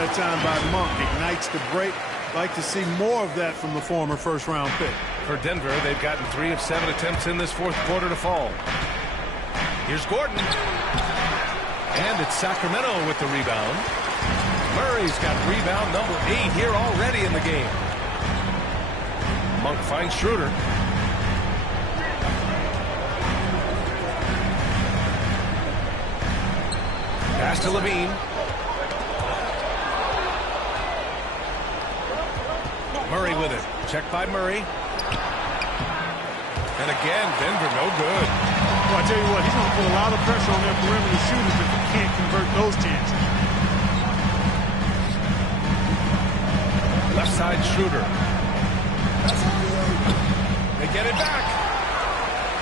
that time by Monk. Ignites the break. Like to see more of that from the former first-round pick. For Denver, they've gotten 3 of 7 attempts in this fourth quarter to fall. Here's Gordon. And it's Sacramento with the rebound. Murray's got rebound number 8 here already in the game. Monk finds Schroeder. Pass to Levine. Murray with it. Check by Murray. And again, Denver no good. Well, I tell you what, he's going to put a lot of pressure on their perimeter shooters if he can't convert those chances. Left side Schroeder. They get it back.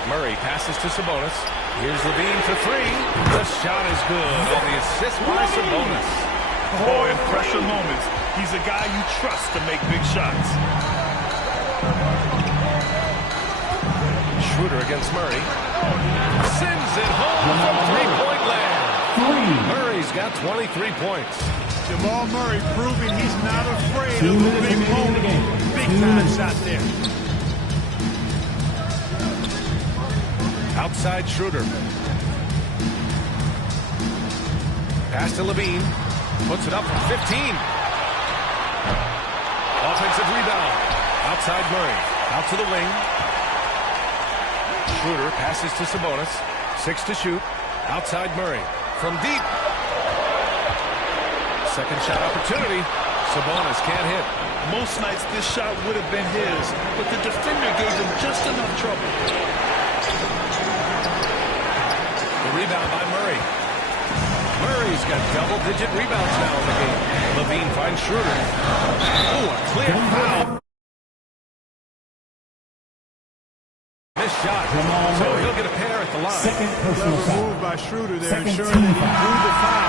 Murray passes to Sabonis. Here's Levine for 3. The shot is good on the assist by Sabonis. Oh, in pressure moments, he's a guy you trust to make big shots. Schroeder against Murray. Sends it home from three-point land. Murray's got 23 points. Jamal Murray proving he's not afraid of a big moment. Big-time shot there. Outside Schroeder. Pass to Levine. Puts it up from 15. Offensive rebound. Outside Murray. Out to the wing. Schroeder passes to Sabonis. 6 to shoot. Outside Murray. From deep. Second shot opportunity. Sabonis can't hit. Most nights this shot would have been his, but the defender gave him just enough trouble. The rebound by Murray. Murray's got double-digit rebounds now in the game. Levine finds Schroeder. Oh, a clear foul. This shot. So he'll get a pair at the line. Second personal foul. Move by Schroeder there, ensuring that he drew the foul.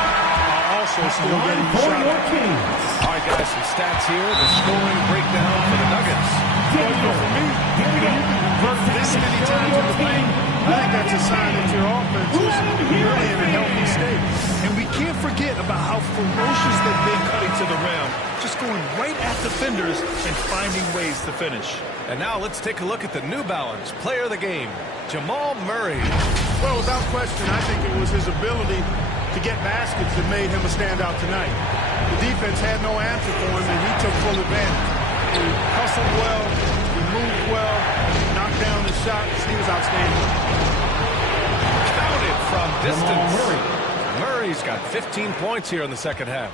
Also still getting the shot. All right, guys, some stats here. The scoring breakdown for the Nuggets. Well, for me, you can convert this many times in the paint. I think that's a sign that your offense is really in a healthy state. And we can't forget about how ferocious they've been cutting to the rim. Just going right at defenders and finding ways to finish. And now let's take a look at the New Balance player of the game, Jamal Murray. Well, without question, I think it was his ability to get baskets that made him a standout tonight. The defense had no answer for him, and he took full advantage. He hustled well, he moved well, knocked down his shots. He was outstanding. Counted from distance. Murray's got 15 points here in the second half.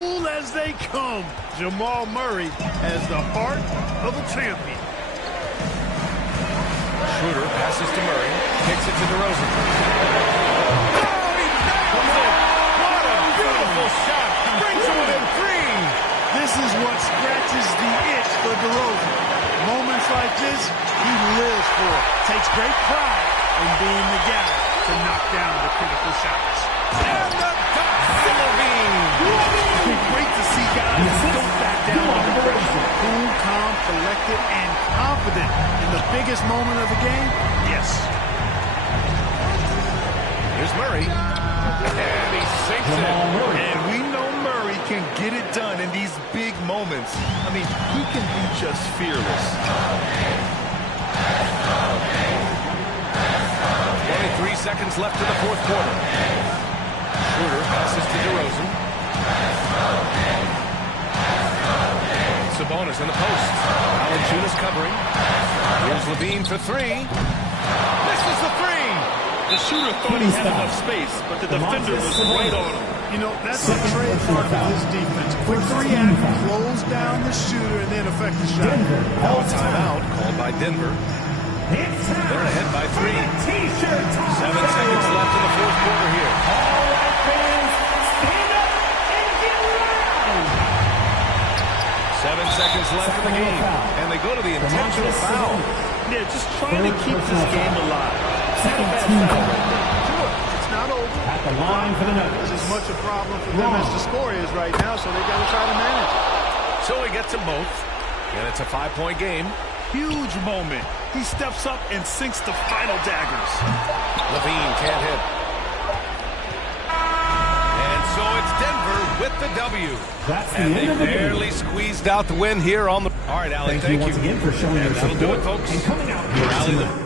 Cool as they come, Jamal Murray has the heart of a champion. Schroeder passes to Murray, kicks it to DeRozan. Oh, he nails it! What a beautiful shot! Brings it within 3. This is what scratches the itch for DeRozan. Moments like this, he lives for. Takes great pride in being the guy to knock down the critical shots. And the dunk to Levine. It's great to see guys who don't back down under pressure. Cool, calm, collected, and confident in the biggest moment of the game. Yes. Here's Murray. And he sinks it. And we know Murray can get it done in these big moments. I mean, he can be just fearless. 23 seconds left in the fourth quarter. Schroeder passes to DeRozan. Sabonis in the post. Valanciunas covering. Here's Levine for 3. Misses the 3. The shooter thought he had enough space, but the defender was right on him. You know, that's the trademark of his defense. Quick to react, close down the shooter, and then affect the shot. Now a timeout called by Denver. They're ahead by 3. 7 seconds left in the fourth quarter here. All right, fans, stand up and get loud. 7 seconds left in the game. And they go to the intentional foul. Yeah, just trying to keep this game alive. Not a bad foul right there. Sure, it's not over. At the line for the Nuggets. It's as much a problem for them as the score is right now, so they got to try to manage it. So he gets them both. And it's a 5-point game. Huge moment. He steps up and sinks the final daggers. Levine can't hit. W. That's the And end they of the game. barely squeezed out the win here on the... All right, Allie, Thank you once again for showing your And that'll do support it, folks. and coming out here For Allie tonight. Lee.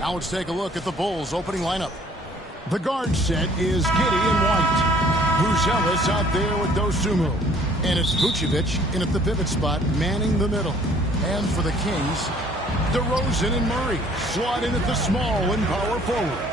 Now let's take a look at the Bulls' opening lineup. The guard set is Giddey in white. Bruzelis out there with Dosunmu. And it's Vucevic in at the pivot spot, manning the middle. And for the Kings, DeRozan and Murray slot in at the small and power forward.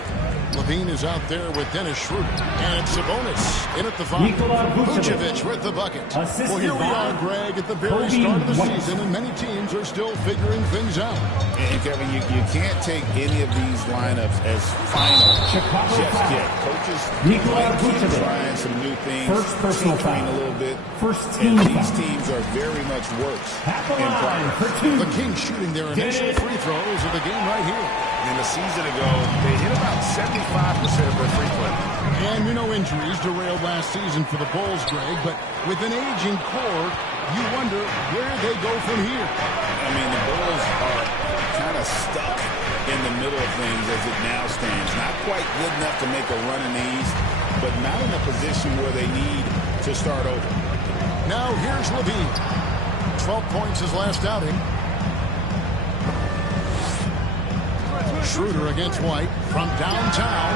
Levine is out there with Dennis Schroeder. And it's Sabonis in at the 5. Nikola Vucevic. Vucevic with the bucket. Assisted Well, here we by are, Greg, at the very Kobe start of the White. season, and many teams are still figuring things out. And Kevin, you can't take any of these lineups as final Chicago just foul. yet. Coaches Nikola might keep Vucevic. trying some new things, First personal tinkering foul. a little bit. First And team these foul. teams are very much works At the in line progress. for two. The Kings shooting their initial free throws of the game right here. And a season ago, they hit about 75% of their free throw. And we know injuries derailed last season for the Bulls, Greg, but with an aging core, you wonder where they go from here. I mean, the Bulls are kind of stuck in the middle of things as it now stands. Not quite good enough to make a run in the East, but not in a position where they need to start over. Now here's Levine. 12 points his last outing. Schroeder against White from downtown.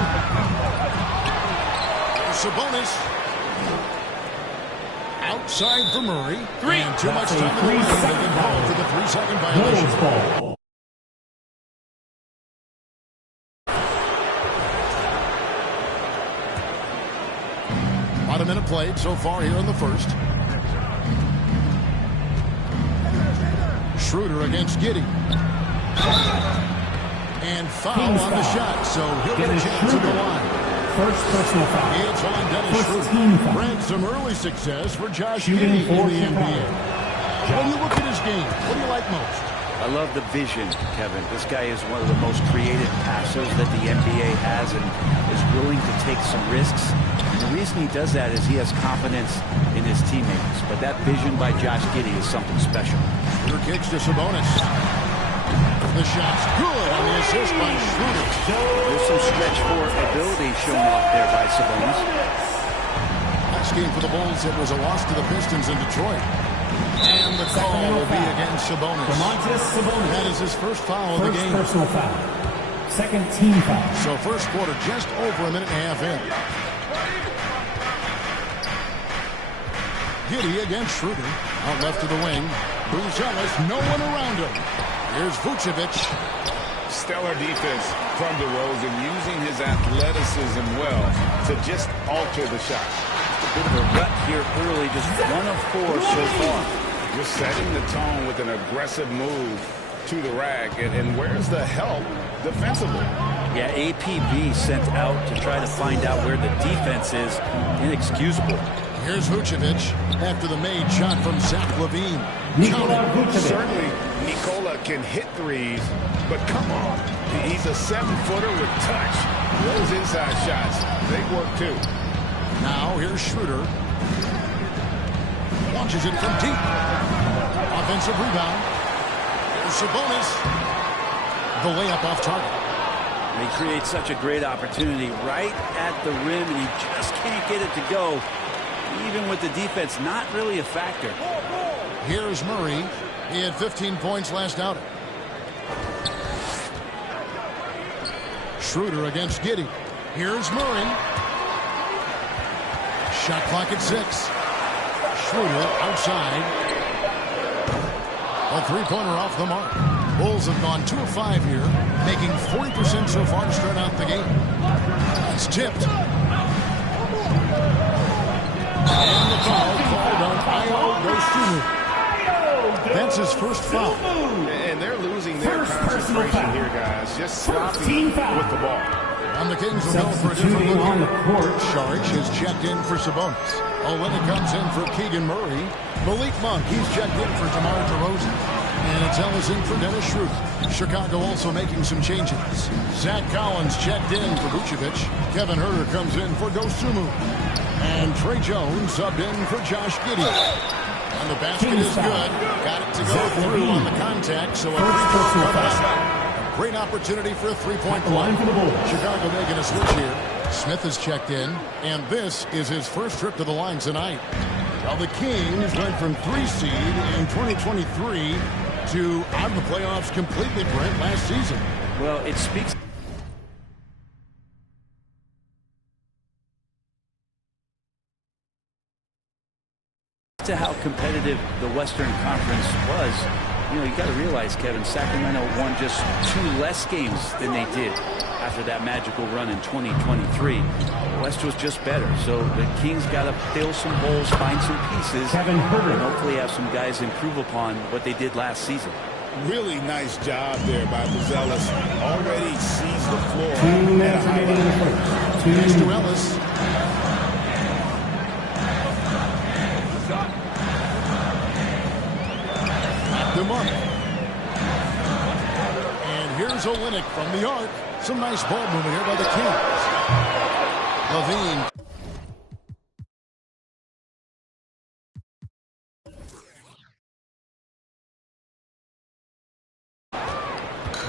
Sabonis. Outside for Murray. And too much time in the lane. They get called for the 3-second violation. About a minute played so far here in the first. Schroeder against Giddey. And foul on the shot, so he'll get a chance to go on. First personal foul. It's on Dennis First Schroeder. team foul. Brad, some early success for Josh Shooting Giddey in for the NBA. Chicago. When you look at his game, what do you like most? I love the vision, Kevin. This guy is one of the most creative passers that the NBA has and is willing to take some risks. And the reason he does that is he has confidence in his teammates. But that vision by Josh Giddey is something special. Schroeder kicks to Sabonis. The shot's good on the assist by Schroeder. There's some stretch court ability shown off there by Sabonis. Last game for the Bulls, it was a loss to the Pistons in Detroit. And the call will be against Sabonis. Domantas Sabonis. That is his first foul of the game. First personal foul. Second team foul. So first quarter just over a minute and a half in. Giddey against Schroeder. Out left to the wing. Buzelis, no one around him. Here's Vucevic. Stellar defense from DeRozan, using his athleticism well to just alter the shot. Bit of a rut here early, just 1 of 4 so far. Just setting the tone with an aggressive move to the rack. And where's the help defensively? Yeah, APB sent out to try to find out where the defense is. Inexcusable. Here's Vucevic after the made shot from Zach LaVine. Nikola Vucevic. Certainly, Nikola can hit threes, but come on. He's a 7-footer with touch. Those inside shots, they work too. Now here's Schroeder. Launches it from deep. Offensive rebound. Here's Sabonis. The layup off target. He creates such a great opportunity right at the rim, and he just can't get it to go. Even with the defense not really a factor. Here's Murray. He had 15 points last outing. Schroeder against Giddey. Here's Murray. Shot clock at 6. Schroeder outside. A three-pointer off the mark. Bulls have gone 2 of 5 here, making 40% so far to start out the game. It's tipped. And the foul called on Ayo Dosunmu. That's his first foul. And they're losing their concentration here, guys. Just sloppy with the ball. And the Kings will go for a different look on the court. Saric has checked in for Sabonis. Olynyk comes in for Keegan Murray. Malik Monk, he's checked in for DeMar DeRozan. And it's Ellis in for Dennis Schroeder. Chicago also making some changes. Zach Collins checked in for Vucevic. Kevin Huerter comes in for Dosunmu. And Trey Jones subbed in for Josh Giddey. And the basket is good. Got it to go through on the contact, so a three-point cover. Great opportunity for a three-point play. Chicago making a switch here. Smith has checked in, and this is his first trip to the line tonight. Well, the Kings went from 3 seed in 2023 to out of the playoffs completely, Brent, last season. Well, it speaks to how competitive the Western Conference was. You know, you got to realize, Kevin, Sacramento won just 2 less games than they did after that magical run in 2023. The West was just better, so the Kings got to fill some holes, find some pieces, Kevin Huerter. and hopefully have some guys improve upon what they did last season. Really nice job there by Buzelis. Already sees the floor. 2 minutes remaining in the first. Next to Ellis. Monk. And here's Olynyk from the arc. Some nice ball movement here by the Kings. LaVine.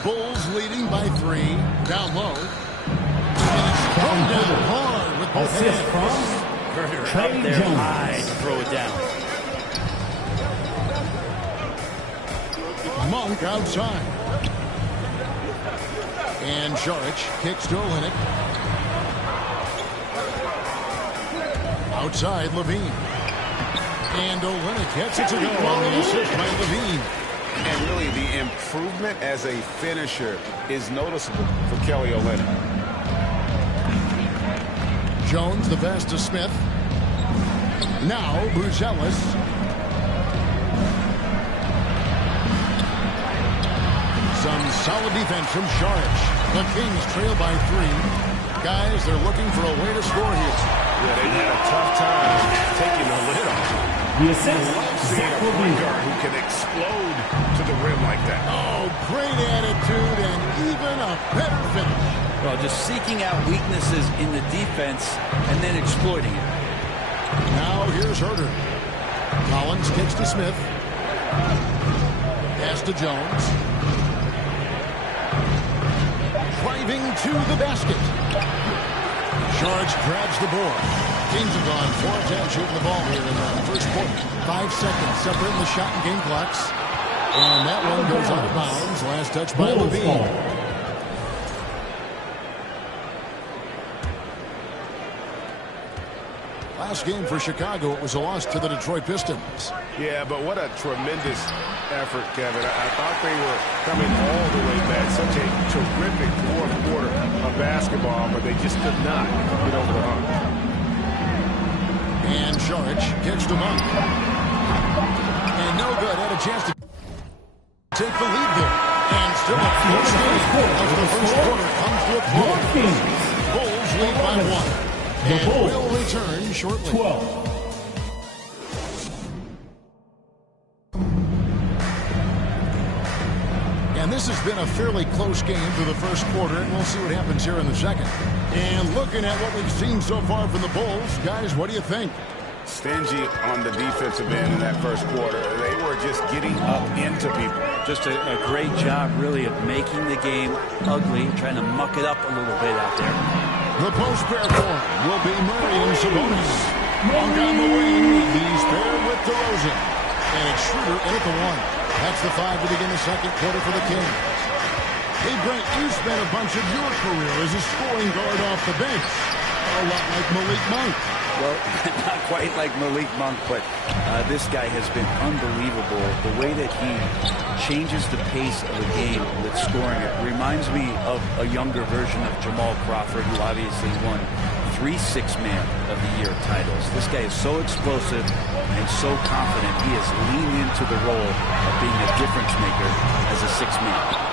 Bulls leading by 3. Down low. And it's thrown down hard with both Assist hands. from Up Trey there Jones. high to throw it down. Monk outside. And Šarić kicks to Olynyk. Outside, Levine. And Olynyk gets it to go on the assist by Levine. And really, the improvement as a finisher is noticeable for Kelly Olynyk. Jones, the pass to Smith. Now, Buzelis. Some solid defense from Šarić. The Kings trail by 3. Guys, they're looking for a way to score here. Yeah, they had a tough time taking the lid off. The assist, Seeing a point guard who can explode to the rim like that. Oh, great attitude and even a better finish. Well, just seeking out weaknesses in the defense and then exploiting it. Now here's Herter. Collins kicks to Smith. Pass to Jones. Driving to the basket. Šarić grabs the board. Kings have gone 4 of 10 shooting the ball here in the first quarter. 5 seconds separating the shot and game clocks. And that one goes out of bounds. Last touch by Levine. Last game for Chicago, it was a loss to the Detroit Pistons. Yeah, but what a tremendous effort, Kevin. I thought they were coming all the way back. Such a terrific fourth quarter of basketball, but they just could not get over the hump. And Šarić kicks to Monk. And no good. Had a chance to take the lead there. And still a close game as the first quarter comes to a close. Bulls lead by 1. And will return shortly. 12. And this has been a fairly close game through the first quarter, and we'll see what happens here in the second. And looking at what we've seen so far from the Bulls, guys, what do you think? Stingy on the defensive end in that first quarter. They were just getting up into people. Just a great job, really, of making the game ugly, trying to muck it up a little bit out there. The post pair form will be Murray and Sabonis. Monk on the wing. He's paired with DeRozan. And it's Schroeder in at the 1. That's the 5 to begin the second quarter for the Kings. Hey, Brent, you spent a bunch of your career as a scoring guard off the bench. A lot like Malik Monk. Well, not quite like Malik Monk, but this guy has been unbelievable. The way that he changes the pace of a game with scoring, it reminds me of a younger version of Jamal Crawford, who obviously won 3 Six-Man of the Year titles. This guy is so explosive and so confident. He has leaned into the role of being a difference maker as a six-man.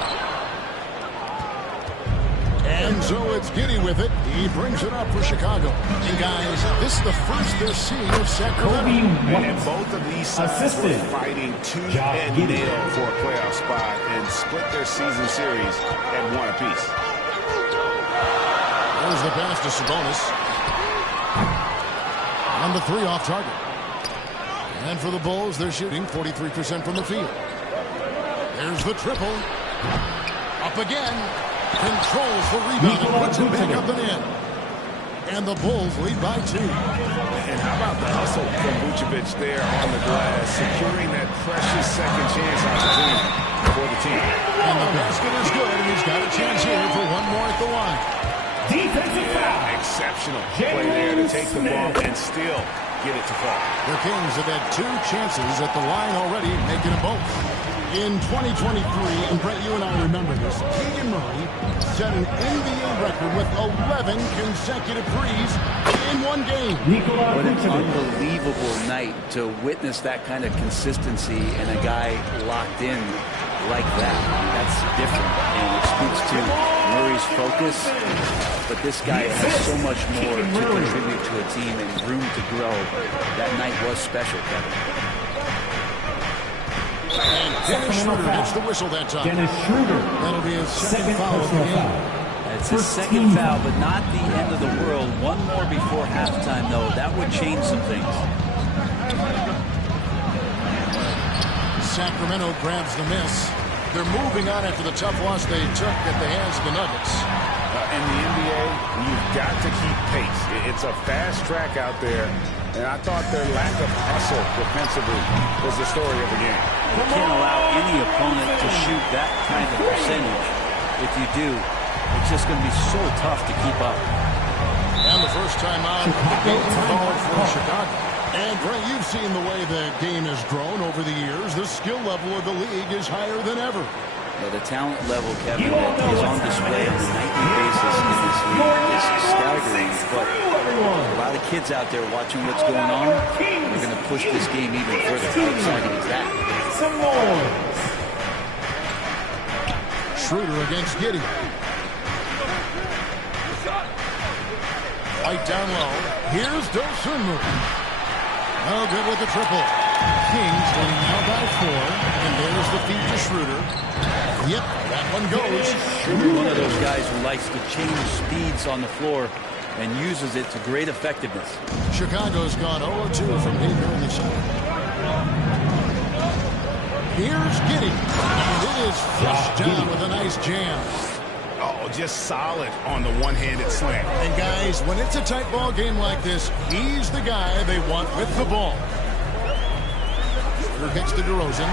And so it's Giddey with it. He brings it up for Chicago. And guys, this is the first they're seeing of Sacramento. And both of these sides were fighting tooth and nail for a playoff spot and split their season series at 1 apiece. There's the pass to Sabonis. On the 3 off target. And for the Bulls, they're shooting 43% from the field. There's the triple. Up again. Controls the rebound and puts it back up and in. And the Bulls lead by 2. And how about the hustle from Vucevic there on the glass, securing that precious second chance opportunity for the team. And the basket is good, and he's got a chance here for one more at the line. Defensive foul. Exceptional play there to take the ball and still get it to fall. The Kings have had 2 chances at the line already, making them both. In 2023, and Brett, you and I remember this, Keegan Murray set an NBA record with 11 consecutive threes in one game. What an unbelievable night to witness that kind of consistency and a guy locked in like that. That's different, and it speaks to Murray's focus. But this guy has so much more to contribute to a team and room to grow. That night was special, Kevin. And Dennis Schroeder gets the whistle that time. Dennis Schroeder. That'll be his second foul of the game. It's his second foul, but not the end of the world. One more before halftime, though. That would change some things. Sacramento grabs the miss. They're moving on after the tough loss they took at the hands of the Nuggets. In the NBA, you've got to keep pace. It's a fast track out there, and I thought their lack of hustle defensively was the story of the game. You can't allow any opponent to shoot that kind of percentage. If you do, it's just going to be so tough to keep up. And the first time out of the game called for Chicago. And, Brent, you've seen the way the game has grown over the years. The skill level of the league is higher than ever. Well, the talent level, Kevin, that is on display on a nightly basis in this league is staggering. But a lot of kids out there watching what's going on, they're going to push this game even further. How exciting is that? Schroeder against Giddey. White down low. Here's Dosunmu. No good with the triple. Kings leading now by 4. And there's the feed to Schroeder. Yep, that one goes. Schroeder, one of those guys who likes to change speeds on the floor and uses it to great effectiveness. Chicago's gone 0-2 from deep here in the second. Here's Giddey. And it is flushed down with a nice jam. Oh, just solid on the one-handed slam. And guys, when it's a tight ball game like this, he's the guy they want with the ball. Schroeder gets to DeRozan.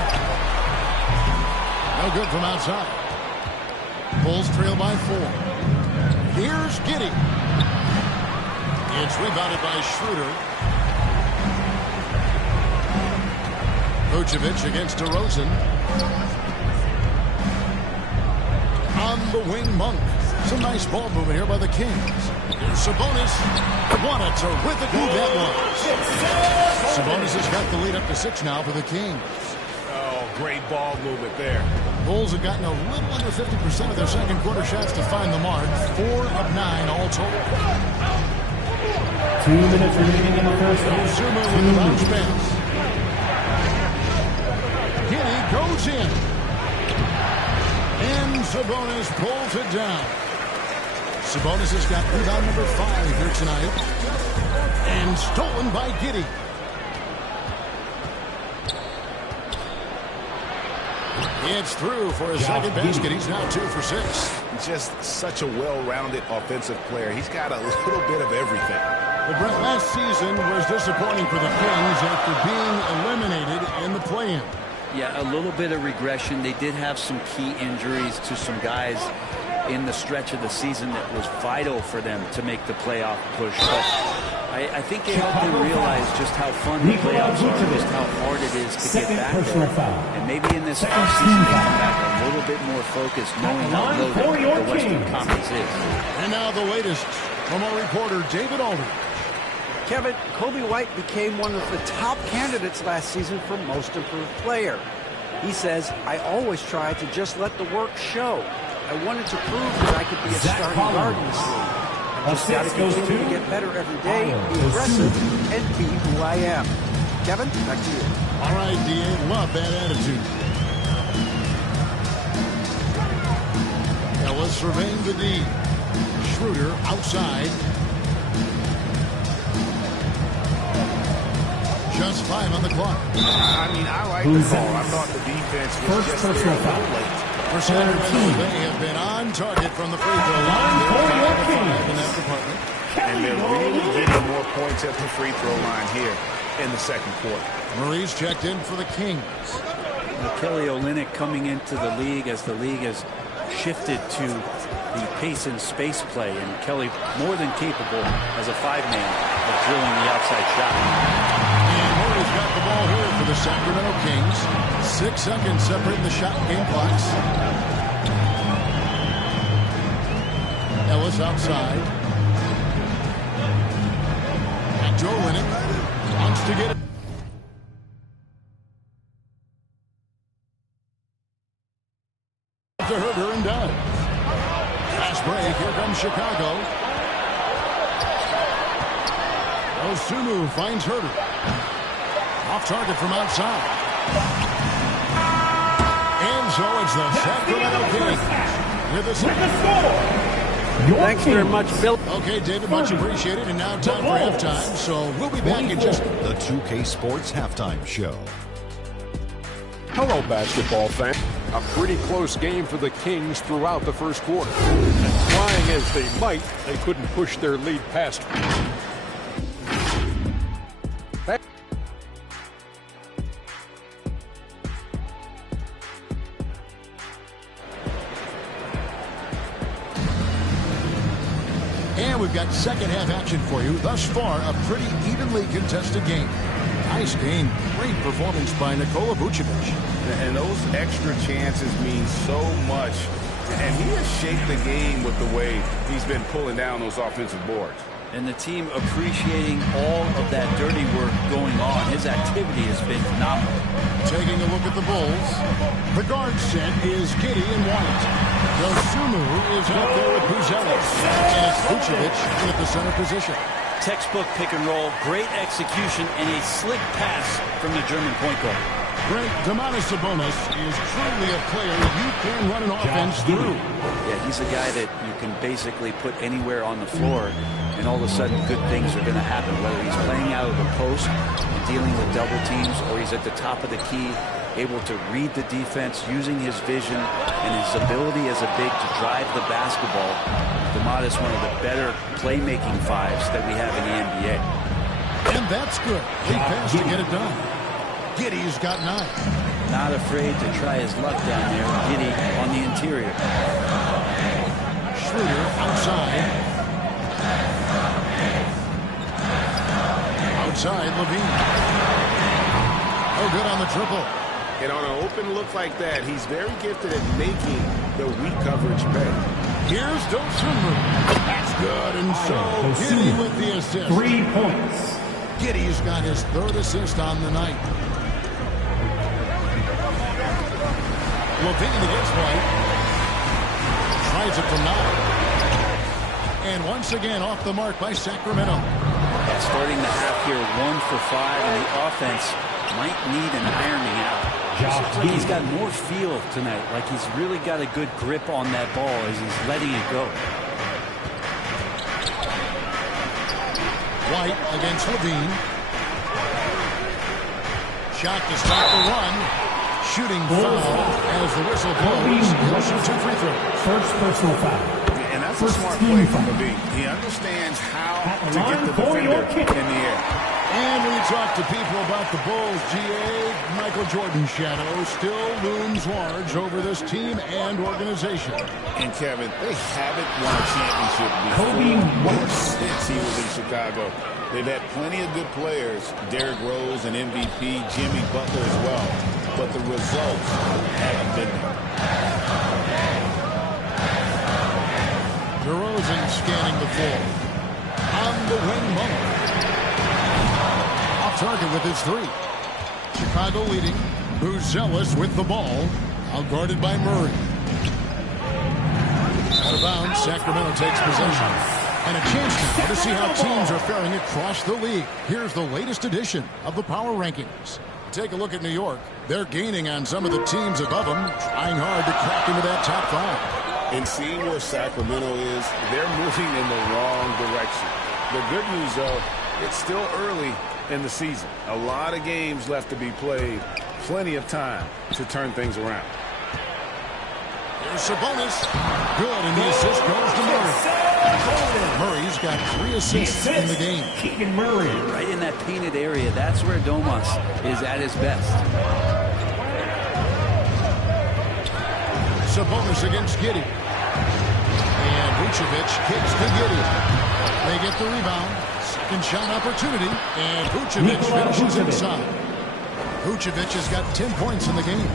No good from outside. Bulls trail by 4. Here's Giddey. It's rebounded by Schroeder. Vucevic against DeRozan. On the wing, Monk. Some nice ball movement here by the Kings. Here's Sabonis. What a terrific move that was. Sabonis has got the lead up to 6 now for the Kings. Oh, great ball movement there. Bulls have gotten a little under 50% of their second quarter shots to find the mark. 4 of 9 all total. 2 minutes remaining in the first half. Sumo with the bounce pass. Giddey goes in. And Sabonis pulls it down. Sabonis has got rebound number 5 here tonight. And stolen by Giddey. It's through for his second basket. He's now 2 for 6. Just such a well-rounded offensive player. He's got a little bit of everything. But Brett, last season was disappointing for the Kings after being eliminated in the play-in. Yeah, a little bit of regression. They did have some key injuries to some guys in the stretch of the season that was vital for them to make the playoff push. But I think it helped them realize just how fun the playoffs are, just how hard it is to get back there. And maybe in this offseason they come back a little bit more focused, knowing how loaded the Western Conference is. And now the latest from our reporter, David Aldridge. Kevin, Coby White became one of the top candidates last season for Most Improved Player. He says, I always try to just let the work show. I wanted to prove that I could be a starting guard in this league. I just got to continue to get better every day, be aggressive, and be who I am. Kevin, back to you. All right, D.A., love that attitude. Ellis surveying the D. Schroeder outside. Just 5 on the clock. I mean, I like the call. I thought the defense was just there a little late. For Sacramento, they have been on target from the free throw line. They're 5 in that department. And they're really getting more points at the free throw line here in the second quarter. Murray's checked in for the Kings. Kelly Olynyk coming into the league as the league has shifted to the pace and space play, and Kelly more than capable as a 5-man of drilling the outside shot. And Murray's got the ball here for the Sacramento Kings. 6 seconds separating the shot and game clocks. Ellis outside. Back to Olynyk. Wants to get it. To Herter and does. Fast break. Here comes Chicago. Dosunmu finds Herter. Off target from outside. And so it's the Sacramento Kings with the second. Thanks very much, Bill. Okay, David, much appreciated. And now time for halftime. So we'll be back in just the 2K Sports Halftime Show. Hello, basketball fan. A pretty close game for the Kings throughout the first quarter. And trying as they might, they couldn't push their lead past. And we've got second half action for you. Thus far, a pretty evenly contested game. Nice game. Great performance by Nikola Vucevic. And those extra chances mean so much. And he has shaped the game with the way he's been pulling down those offensive boards. And the team appreciating all of that dirty work going on. His activity has been phenomenal. Taking a look at the Bulls. The guard set is Giddey and White. Dosunmu is out there with Buzelis. And it's Vucevic at the center position. Textbook pick and roll, great execution, and a slick pass from the German point guard. Great. Domantas Sabonis is truly a player you can run an offense through. Yeah, he's a guy that you can basically put anywhere on the floor, and all of a sudden good things are going to happen, whether he's playing out of the post and dealing with double teams, or he's at the top of the key, able to read the defense, using his vision and his ability as a big to drive the basketball. Domantas, one of the better playmaking fives that we have in the NBA. And that's good. He passed to get it done. Giddey's got 9. Not afraid to try his luck down there. Giddey on the interior. Schroeder outside. Outside, Levine. Oh, good on the triple. And on an open look like that, he's very gifted at making the weak coverage pay. Here's Dosunmu. That's good. And so Giddey with the assist. 3 points. Giddey's got his 3rd assist on the night. Levine against White. Tries it from 9. And once again off the mark by Sacramento. Yeah, starting the half here 1 for 5, and the offense might need an ironing out. Looks like he's got more feel tonight, like he's really got a good grip on that ball as he's letting it go. White against Levine. Shot to stop the run. Shooting foul as the whistle blows. He'll shoot 2 free throws. First personal foul. And that's a smart play from Levine. He understands how to get the defender in the air. And we talk to people about the Bulls, GA. Michael Jordan's shadow still looms large over this team and organization. And Kevin, they haven't won a championship before since he was in Chicago. They've had plenty of good players, Derrick Rose and MVP, Jimmy Butler as well. But the results haven't been there. DeRozan scanning the floor. On the wing, Muller. Off target with his 3. Chicago leading. Buzelis with the ball. Outguarded by Murray. Out of bounds, Sacramento takes possession. And a chance now to see how teams are faring across the league. Here's the latest edition of the Power Rankings. Take a look at New York. They're gaining on some of the teams above them, trying hard to crack into that top 5. And seeing where Sacramento is, they're moving in the wrong direction. The good news, though, it's still early in the season. A lot of games left to be played. Plenty of time to turn things around. Here's Sabonis. Good, and the assist goes to Murray. Murray's got 3 assists in the game. Keegan Murray. Right in that painted area, that's where Domas is at his best. Sabonis against Giddey. And Vucevic kicks to Giddey. They get the rebound. Second shot opportunity. And Vucevic finishes inside. Vucevic has got 10 points in the game.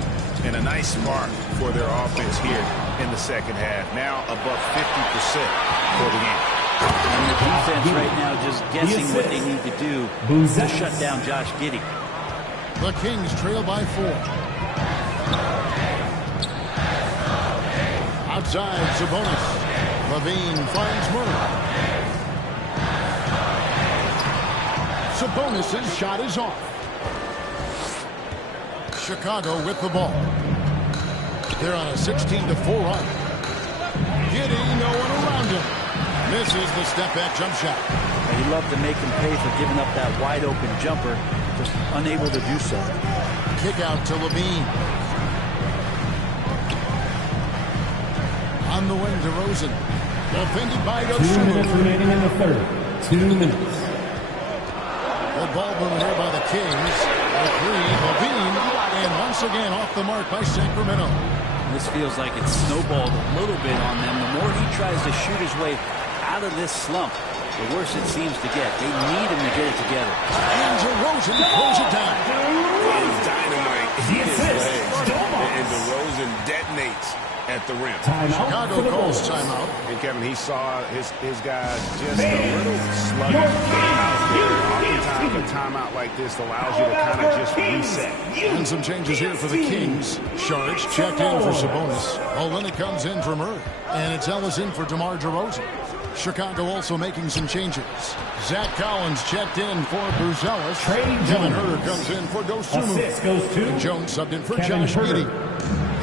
And a nice spark for their offense here in the second half. Now above 50% for the game. And the defense right now just guessing what they need to do to shut down Josh Giddey. The Kings trail by 4. Outside, Sabonis. Levine finds Murray. Sabonis' shot is off. Chicago with the ball. They're on a 16-4 run. Giddey, no one around him. Misses the step-back jump shot. He'd love to make him pay for giving up that wide-open jumper, just unable to do so. Kick out to Levine. On the wing, DeRozan. Defended by Dosunmu. 2 minutes remaining in the third. 2 minutes. The ball moving here by the Kings. The 3, Levine. And once again off the mark by Sacramento. This feels like it's snowballed a little bit on them. The more he tries to shoot his way out of this slump, the worse it seems to get. They need him to get it together. And DeRozan throws it down. Is dynamite in his legs. And DeRozan detonates at the rim. Chicago calls timeout. And Kevin, he saw his guys just a little sluggish out there. Oftentimes a timeout like this allows you to kind of just reset. And some changes here for the Kings. Sharks checked in for Sabonis. Olynyk comes in for Murray. And it's Ellis in for DeMar DeRozan. Chicago also making some changes. Zach Collins checked in for Buzelis. Kevin Huerter comes in for Dosunmu. And Jones subbed in for Josh Giddey.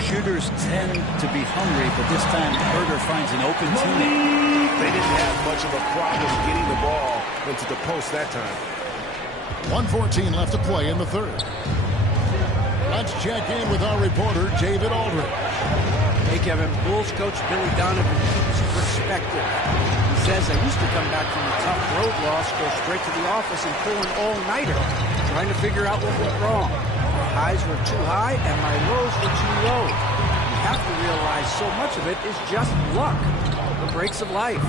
Shooters tend to be hungry, but this time Huerter finds an open teammate. They didn't have much of a problem getting the ball into the post that time. 1:14 left to play in the third. Let's check in with our reporter, David Aldridge. Hey, Kevin. Bulls coach Billy Donovan keeps perspective. He says, I used to come back from a tough road loss, go straight to the office and pull an all-nighter, trying to figure out what went wrong. My highs were too high and my lows were too low. You have to realize so much of it is just luck. The breaks of life.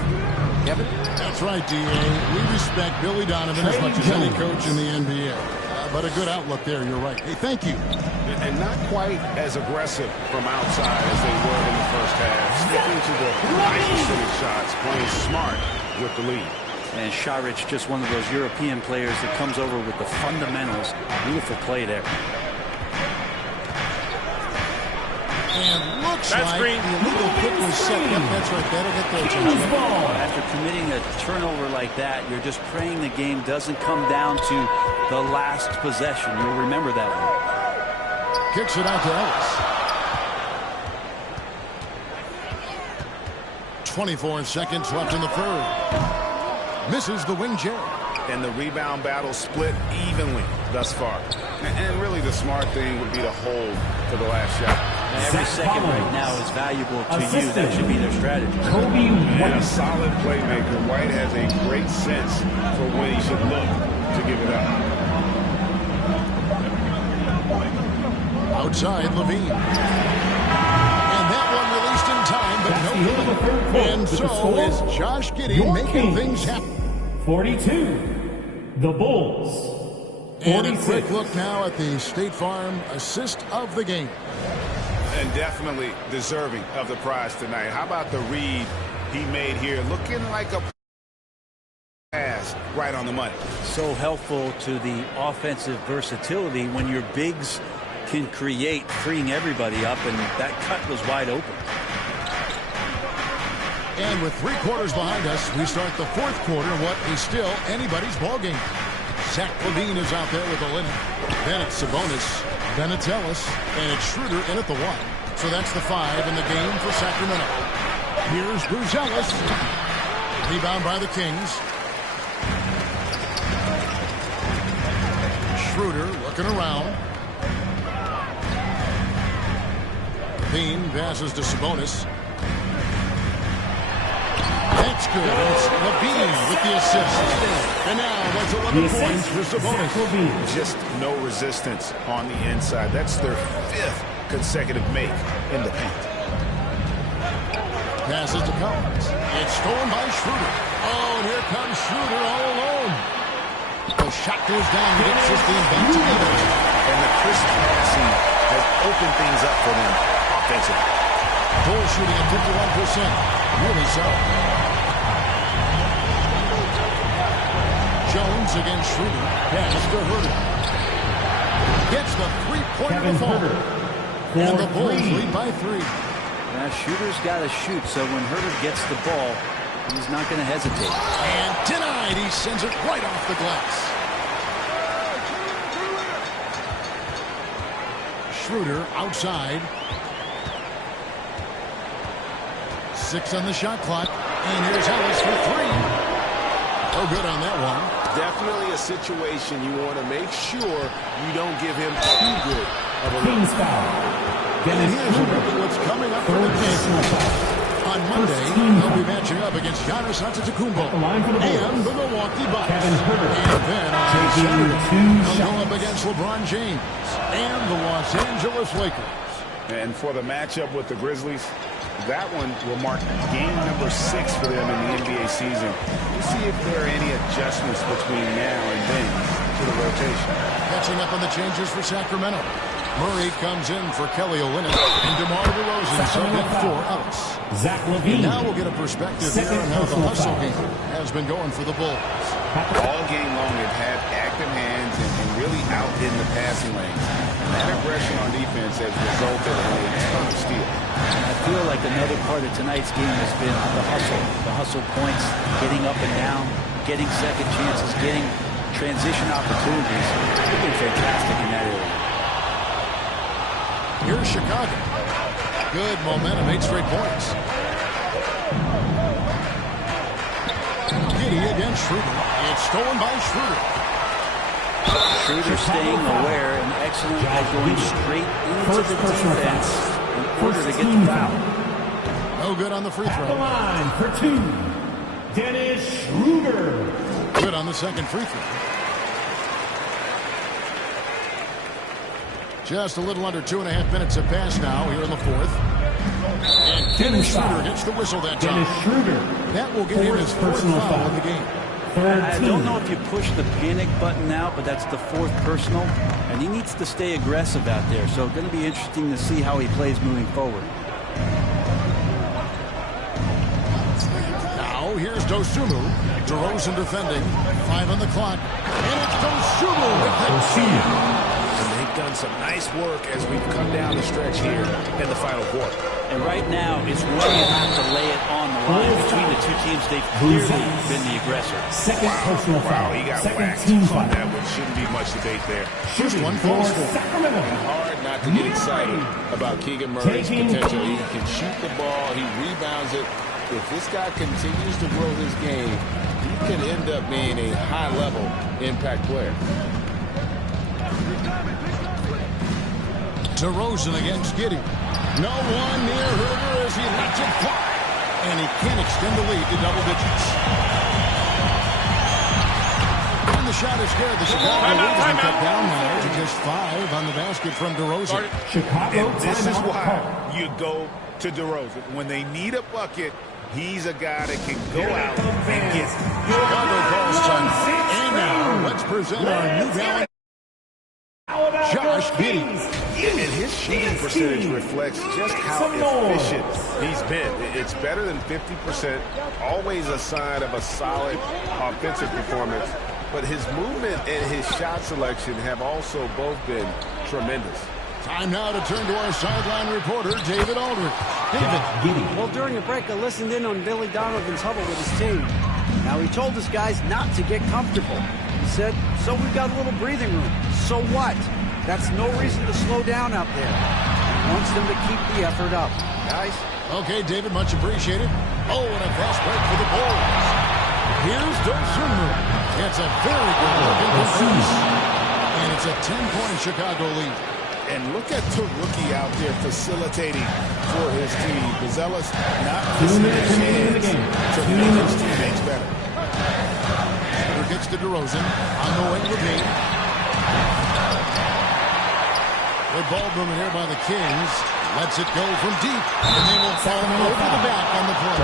Kevin? That's right, D.A. We respect Billy Donovan as much as any coach in the NBA. But a good outlook there, you're right. Hey, thank you. And not quite as aggressive from outside as they were in the first half. Sticking to the nice percentage shots, playing smart with the lead. And Šarić, just one of those European players that comes over with the fundamentals. Beautiful play there. And looks like the illegal kick was set up. That's right. That'll get their attention. After committing a turnover like that, you're just praying the game doesn't come down to the last possession. You'll remember that one. Kicks it out to Ellis. 24 seconds left in the third. Misses the wing Jerry. And the rebound battle split evenly thus far. And really the smart thing would be to hold for the last shot. Every second right now is valuable to you. That should be their strategy. And a solid playmaker. White has a great sense for when he should look to give it up. Outside Levine. And that one released in time, but no good. And so is Josh Giddey making things happen. 42, the Bulls. 46. And a quick look now at the State Farm assist of the game. And definitely deserving of the prize tonight. How about the read he made here? Looking like a pass right on the money. So helpful to the offensive versatility when your bigs can create, freeing everybody up, and that cut was wide open. And with 3 quarters behind us, we start the fourth quarter, what is still anybody's ball game. Zach LaVine is out there with Olynyk. Then it's Sabonis. Then it's Ellis. And it's Schroeder in at the 1. So that's the 5 in the game for Sacramento. Here's Buzelis. Rebound by the Kings. Schroeder looking around. LaVine passes to Sabonis. That's good. It's LaVine with the assist. And now that's 11 points for Sabonis. Just no resistance on the inside. That's their 5th consecutive make in the paint. Passes to Collins. It's stolen by Schroeder. Oh, and here comes Schroeder all alone. The shot goes down. Gets his team back together. And the crisp passing has opened things up for them offensively. Bull shooting at 51%. Really so. Jones against Schroeder. Pass to Huerter. Gets the three-pointer to fall. And the Bulls lead by 3. Now, Schroeder's got to shoot, so when Huerter gets the ball, he's not going to hesitate. And denied. He sends it right off the glass. Schroeder outside. 6 on the shot clock. And here's Ellis for 3. Oh, good on that one. Definitely a situation you want to make sure you don't give him too good of a look. And here's a look at what's coming up for the Kings. On Monday, they'll be matching up against Giannis Antetokounmpo and the Milwaukee Bucks. And then on Saturday, they'll go up against LeBron James and the Los Angeles Lakers. And for the matchup with the Grizzlies, That one will mark game number 6 for them in the NBA season. We'll see if there are any adjustments between now and then to the rotation. Catching up on the changes for Sacramento. Murray comes in for Kelly Olynyk, and DeMar DeRozan subbed in for Ellis. Zach LaVine. And now we'll get a perspective here on how the hustle game has been going for the Bulls. All game long, they've had active hands and really out in the passing lanes. And that aggression on defense has resulted in a ton of steals. I feel like another part of tonight's game has been the hustle points, getting up and down, getting second chances, getting transition opportunities. They've been fantastic in that area. Here's Chicago. Good momentum, 8 straight points. Giddey against Schroeder. It's stolen by Schroeder. Schroeder staying aware and excellent at going straight into the defense in order to get the foul. No good on the free throw. At the line for 2, Dennis Schroeder. Good on the second free throw. Just a little under 2.5 minutes have passed now here in the fourth. And Dennis Schroeder gets the whistle that time. Dennis Schroeder. That will get him his 4th foul of the game. I don't know if you push the panic button now, but that's the 4th personal, and he needs to stay aggressive out there. So going to be interesting to see how he plays moving forward. Now here's Dosunmu. DeRozan defending. 5 on the clock. And it's Dosunmu with the Done some nice work as we've come down the stretch here in the final quarter. And right now is where you have to lay it on the line. Between the two teams, they've clearly been the aggressor. Second personal foul. Wow, he got Second waxed team on foul. that one. Shouldn't be much debate there. Shooting for Sacramento. Hard not to get excited about Keegan Murray's potential. He can shoot the ball. He rebounds it. If this guy continues to grow his game, he can end up being a high-level impact player. DeRozan against Giddey. No one near Herder as he lets it fly. And he can't extend the lead to double digits. And the shot is good. The Chicago lead has been cut down now to just 5 on the basket from DeRozan. Chicago. And this is why you go to DeRozan. When they need a bucket, he's a guy that can go out and get it. Chicago calls time. And now let's present our new guy, Josh Giddey. And his shooting percentage reflects just how efficient he's been. It's better than 50%, always a sign of a solid offensive performance. But his movement and his shot selection have also both been tremendous. Time now to turn to our sideline reporter, David Aldridge. David. Well, during the break, I listened in on Billy Donovan's huddle with his team. Now, he told his guys not to get comfortable. He said, so we've got a little breathing room. So what? That's no reason to slow down out there. He wants them to keep the effort up. Guys? Okay, David, much appreciated. Oh, and a fast break for the Bulls. Here's Dosunmu. It's a very good look in defense. And it's a 10-point Chicago lead. And look at Taruki out there facilitating for his team. Buzelis not missing a chance to make his teammates better. Here gets to DeRozan on the way to LaVine. Good ball movement here by the Kings. Lets it go from deep. And they will fall over the back on the play.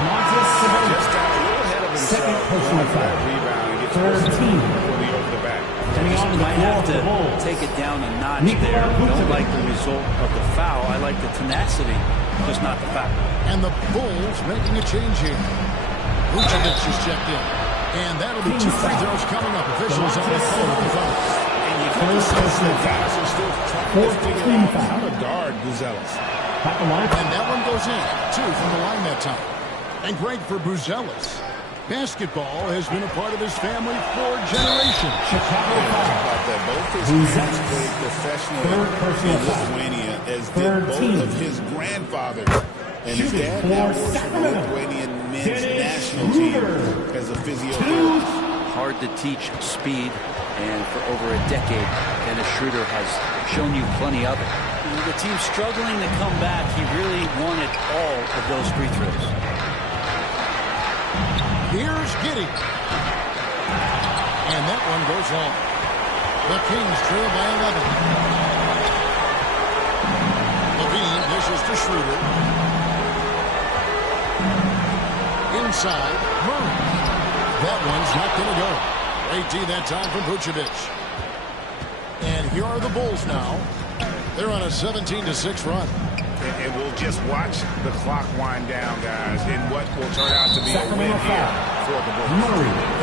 Just got a little ahead of himself. Second personal foul. Rebound and gets Third team. for the over the back. Might have to take it down a notch there. Don't like the result of the foul. I like the tenacity, just not the foul. And the Bulls making a change here. Vucevic is checked in. And that'll be 2 free throws coming up. Officials on the phone with the phone. And you can see the guys are still trying to figure out how to guard Buzelis. And that one goes in. 2 from the line that time. And great for Buzelis. Basketball has been a part of his family for generations. Chicago about that. Both his parents played professionally in Lithuania, as did both of his grandfathers. And his dad now works for the Lithuanian men's national team as a physiotherapist. Hard to teach speed, and for over a decade, Dennis Schroeder has shown you plenty of it. The team's struggling to come back. He really wanted all of those free throws. Here's Giddey. And that one goes long. The Kings trail by 11. LaVine dishes to Schroeder. inside. Murray. That one's not going to go. Great D that time from Vucevic. And here are the Bulls now. They're on a 17-6 run. And we'll just watch the clock wind down, guys, in what will turn out to be a win here for the Bulls.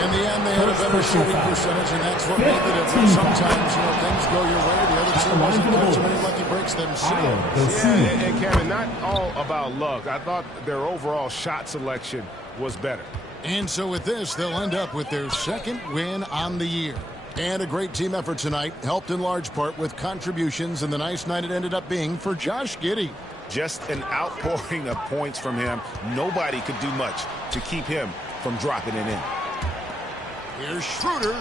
In the end, they had a better shooting percentage, and that's what made the difference. Sometimes, things go your way. The other team doesn't catch many lucky breaks themselves. Yeah, and Kevin, not all about luck. I thought their overall shot selection was better. And so with this, they'll end up with their second win on the year. And a great team effort tonight, helped in large part with contributions, and the nice night it ended up being for Josh Giddey. Just an outpouring of points from him. Nobody could do much to keep him from dropping it in. Here's Schroeder.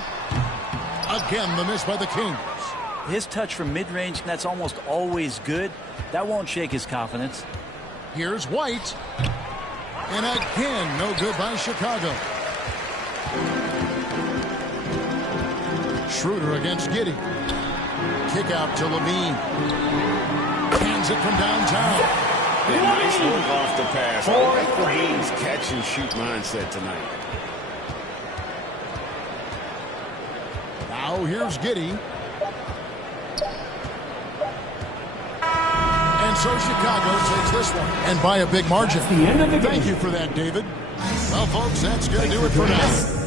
Again, the miss by the Kings. His touch from mid-range, that's almost always good. That won't shake his confidence. Here's White. And again, no good by Chicago. Schroeder against Giddey. Kick out to Levine. Hands it from downtown. And nice work off the pass. I like Levine's catch-and-shoot mindset tonight. Now here's Giddey. And so Chicago takes this one. And by a big margin. That's the end of the game. Thank you for that, David. Well, folks, that's going to do it for now.